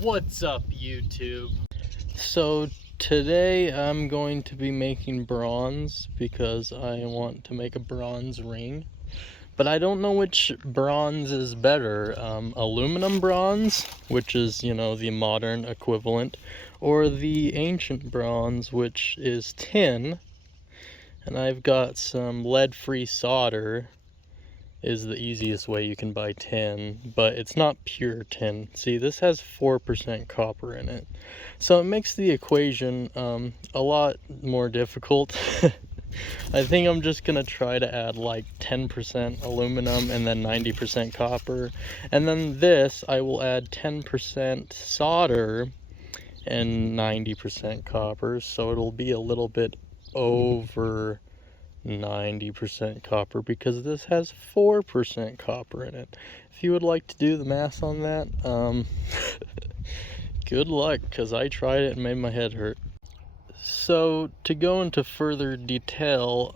What's up, YouTube? So today I'm going to be making bronze because I want to make a bronze ring, but I don't know which bronze is better. Aluminum bronze, which is, the modern equivalent, or the ancient bronze, which is tin. And I've got some lead-free solder is the easiest way you can buy tin, but it's not pure tin. See, this has 4% copper in it, so it makes the equation a lot more difficult. I think I'm just gonna try to add like 10% aluminum and then 90% copper, and then this I will add 10% solder and 90% copper, so it'll be a little bit over 90% copper because this has 4% copper in it. If you would like to do the math on that, good luck, because I tried it and made my head hurt. So to go into further detail,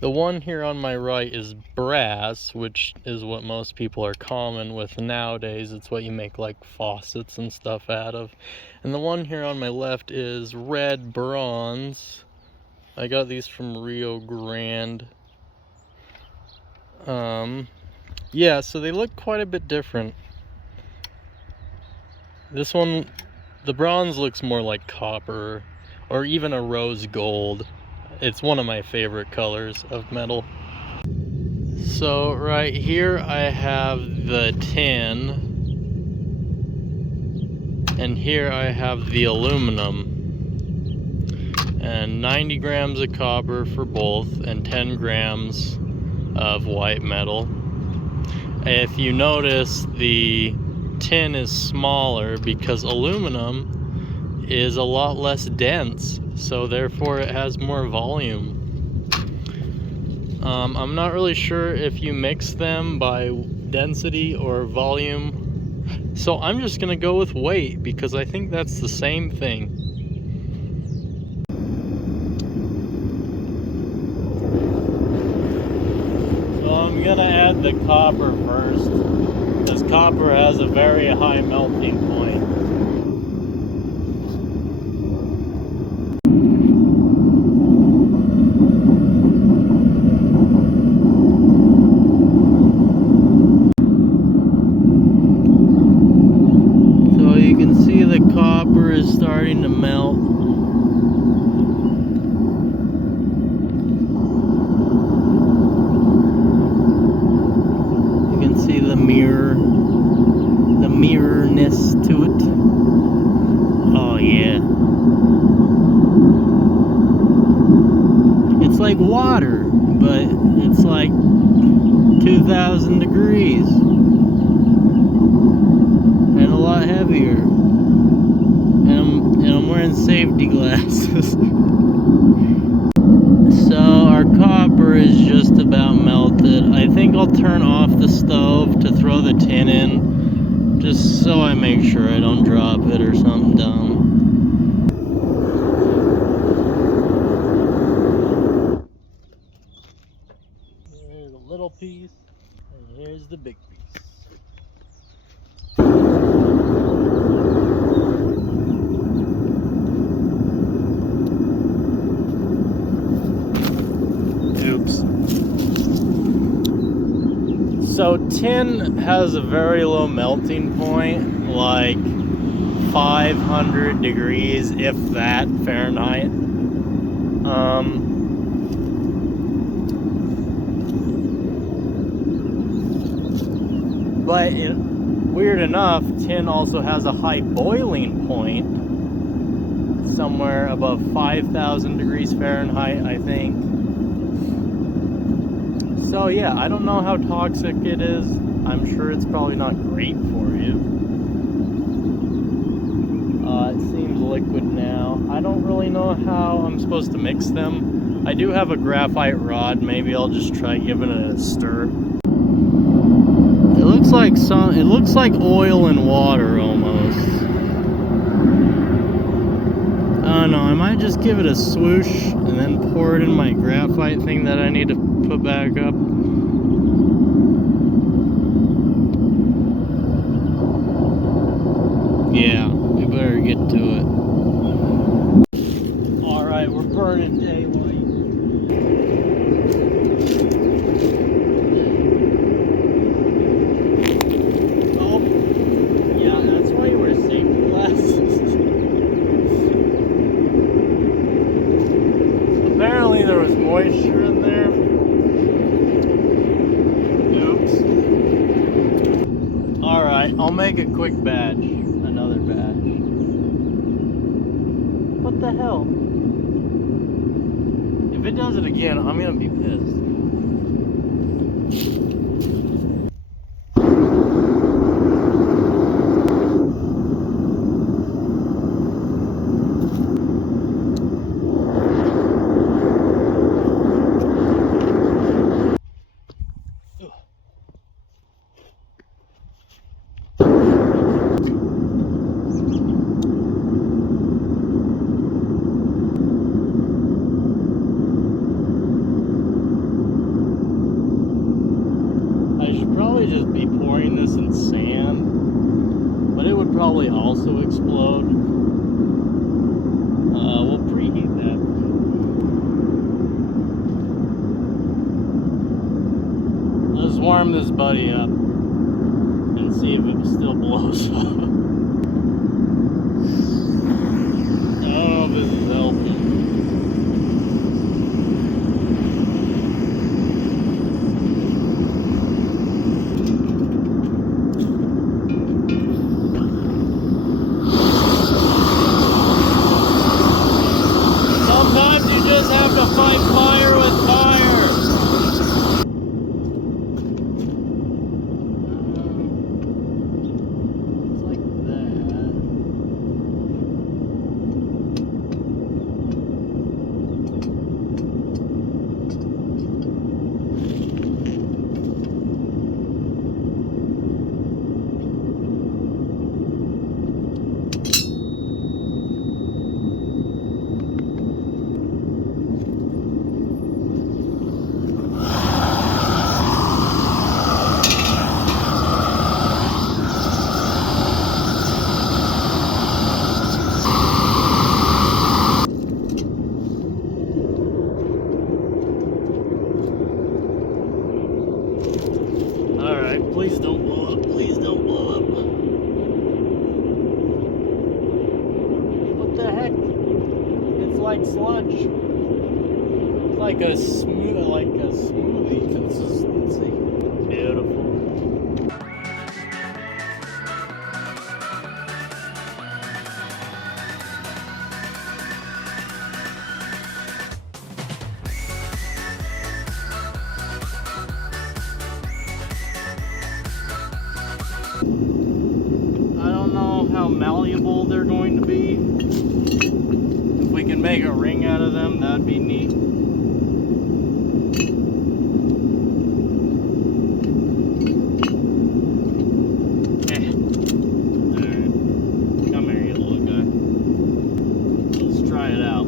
the one here on my right is brass, which is what most people are common with nowadays. It's what you make like faucets and stuff out of. And the one here on my left is red bronze. I got these from Rio Grande. Yeah, so they look quite a bit different. This one, the bronze looks more like copper, or even a rose gold. It's one of my favorite colors of metal. So right here I have the tin, and here I have the aluminum. And 90 grams of copper for both, and 10 grams of white metal. If you notice, the tin is smaller because aluminum is a lot less dense, so therefore it has more volume. I'm not really sure if you mix them by density or volume, so I'm just gonna go with weight because I think that's the same thing. I'm gonna add the copper first, because copper has a very high melting point. So you can see the copper is starting to melt. See the mirrorness to it. Oh yeah, it's like water, but it's like 2,000 degrees and a lot heavier, and I'm wearing safety glasses. So our copper is just about melted. I think I'll turn off the stove to throw the tin in, just so I make sure I don't drop it or something dumb. There's a little piece, and here's the big piece. Oops. So tin has a very low melting point, like 500 degrees, if that, Fahrenheit. But weird enough, tin also has a high boiling point, somewhere above 5,000 degrees Fahrenheit, I think. So yeah, I don't know how toxic it is. I'm sure it's probably not great for you. It seems liquid now. I don't really know how I'm supposed to mix them. I do have a graphite rod. Maybe I'll just try giving it a stir. It looks like oil and water almost. Oh no, I might just give it a swoosh and then pour it in my graphite thing that I need to put back up. Alright, I'll make a quick batch. Another batch. What the hell? If it does it again, I'm gonna be pissed. Probably just be pouring this in sand, but it would probably also explode. We'll preheat that. Let's warm this buddy up and see if it still blows up. I don't know if this is helping. Fight fire with fire. It's like that. Please don't blow up. Please don't blow up. What the heck? It's like sludge. It's like a smoothie consistency. Beautiful. I don't know how malleable they're going to be. If we can make a ring out of them, that'd be neat. Alright. Come here, you little guy. Let's try it out.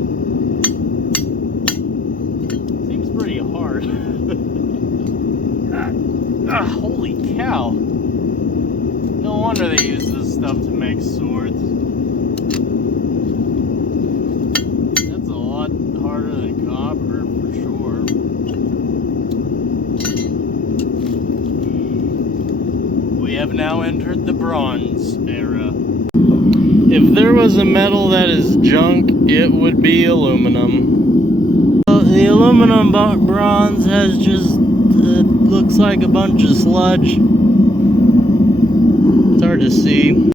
Seems pretty hard. Holy cow. No wonder they use this stuff to make swords. That's a lot harder than copper for sure. We have now entered the bronze era. If there was a metal that is junk, it would be aluminum. The aluminum bronze has just, looks like a bunch of sludge. It's hard to see.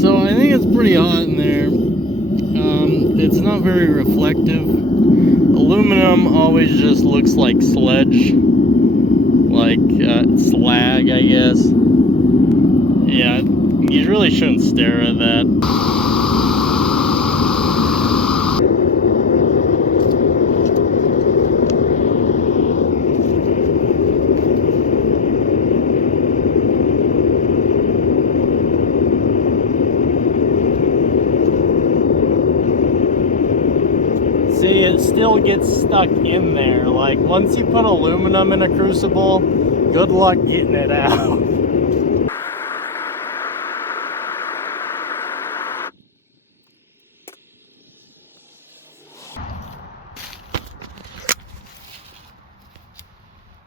So I think it's pretty hot in there. It's not very reflective. Aluminum always just looks like sludge. Like slag, I guess. Yeah, you really shouldn't stare at that. See, it still gets stuck in there. Like, once you put aluminum in a crucible, good luck getting it out.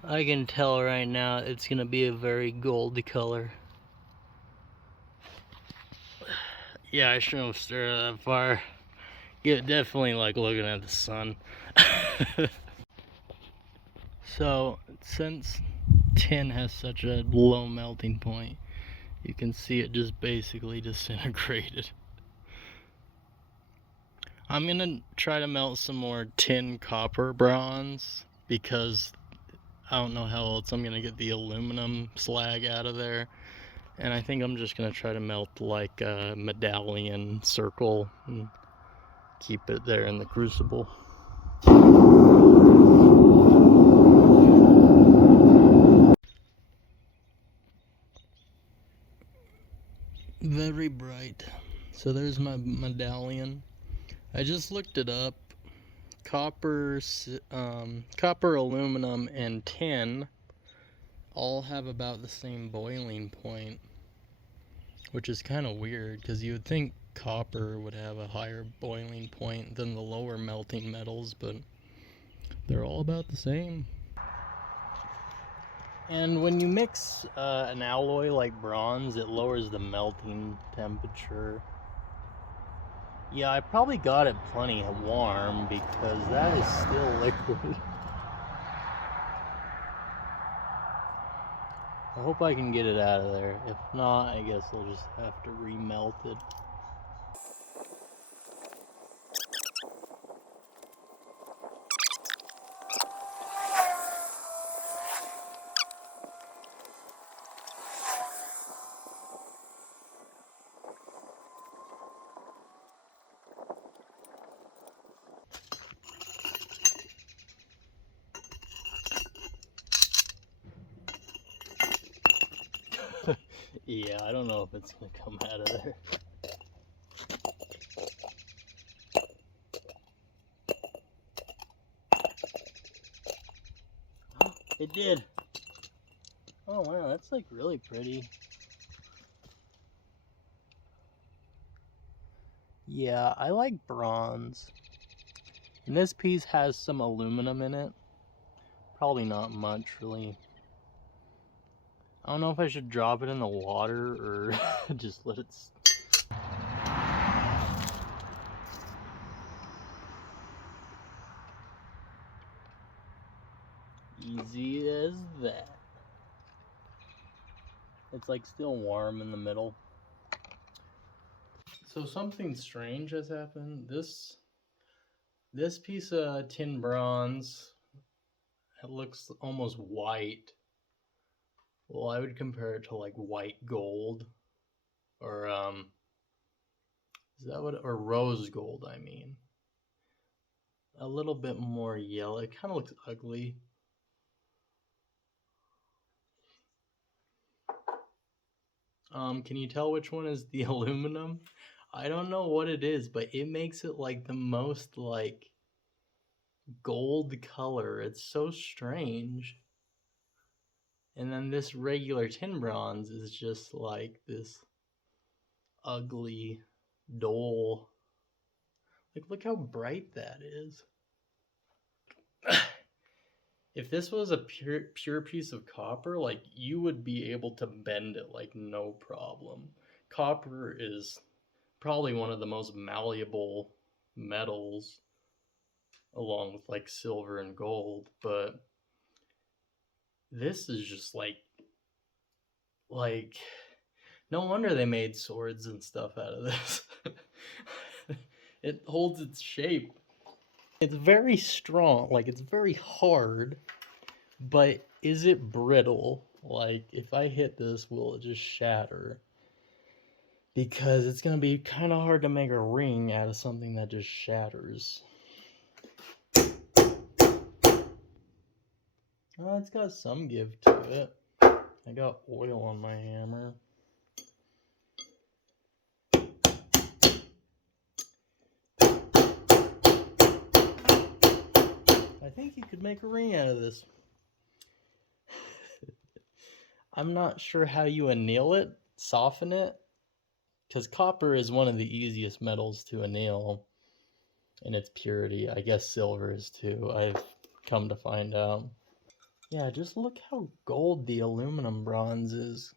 I can tell right now it's gonna be a very goldy color. Yeah, I shouldn't have stirred that far. Yeah, definitely like looking at the sun. So, since tin has such a low melting point, You can see it just basically disintegrated. I'm gonna try to melt some more tin copper bronze because I don't know how else I'm gonna get the aluminum slag out of there. And I think I'm just gonna try to melt like a medallion circle and keep it there in the crucible. Very bright. So there's my medallion. I just looked it up. Copper, aluminum, and tin all have about the same boiling point, which is kind of weird because you would think copper would have a higher boiling point than the lower melting metals, but they're all about the same. And when you mix an alloy like bronze, it lowers the melting temperature. Yeah, I probably got it plenty warm because that is still liquid. I hope I can get it out of there. If not, I guess I'll just have to remelt it. Yeah, I don't know if it's gonna come out of there. It did. Oh wow, that's like really pretty. Yeah, I like bronze. And this piece has some aluminum in it. Probably not much, really. I don't know if I should drop it in the water or just let it... Easy as that. It's like still warm in the middle. So something strange has happened. This piece of tin bronze, it looks almost white. Well, I would compare it to like white gold, or is that what? Or rose gold? I mean, a little bit more yellow. It kind of looks ugly. Can you tell which one is the aluminum? I don't know what it is, but it makes it like the most like gold color. It's so strange. And then this regular tin bronze is just like this ugly, dull. Like, look how bright that is. If this was a pure piece of copper, like, you would be able to bend it like no problem. Copper is probably one of the most malleable metals, along with like silver and gold, but this is just like no wonder they made swords and stuff out of this. It holds its shape. It's very strong, like it's very hard, but is it brittle? Like if I hit this, will it just shatter? Because it's gonna be kind of hard to make a ring out of something that just shatters. Oh, it's got some give to it. I got oil on my hammer. I think you could make a ring out of this. I'm not sure how you anneal it, soften it, because copper is one of the easiest metals to anneal in its purity. I guess silver is too, I've come to find out. Yeah, just look how gold the aluminum bronze is.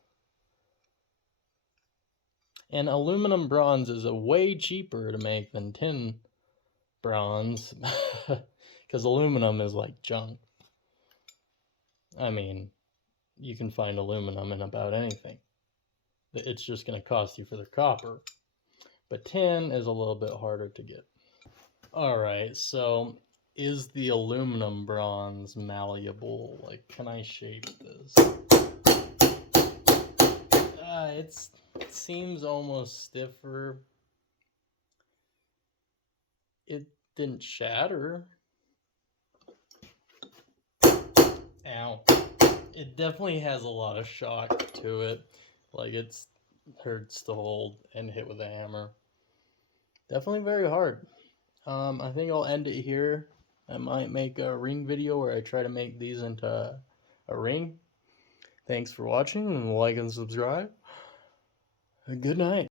And aluminum bronze is a way cheaper to make than tin bronze, because aluminum is like junk. I mean, you can find aluminum in about anything. it's just going to cost you for the copper. But tin is a little bit harder to get. Alright, so is the aluminum bronze malleable? Like, can I shape this? It seems almost stiffer. It didn't shatter. Ow. It definitely has a lot of shock to it. Like, it hurts to hold and hit with a hammer. Definitely very hard. I think I'll end it here. I might make a ring video where I try to make these into a ring. Thanks for watching, and like and subscribe. Good night.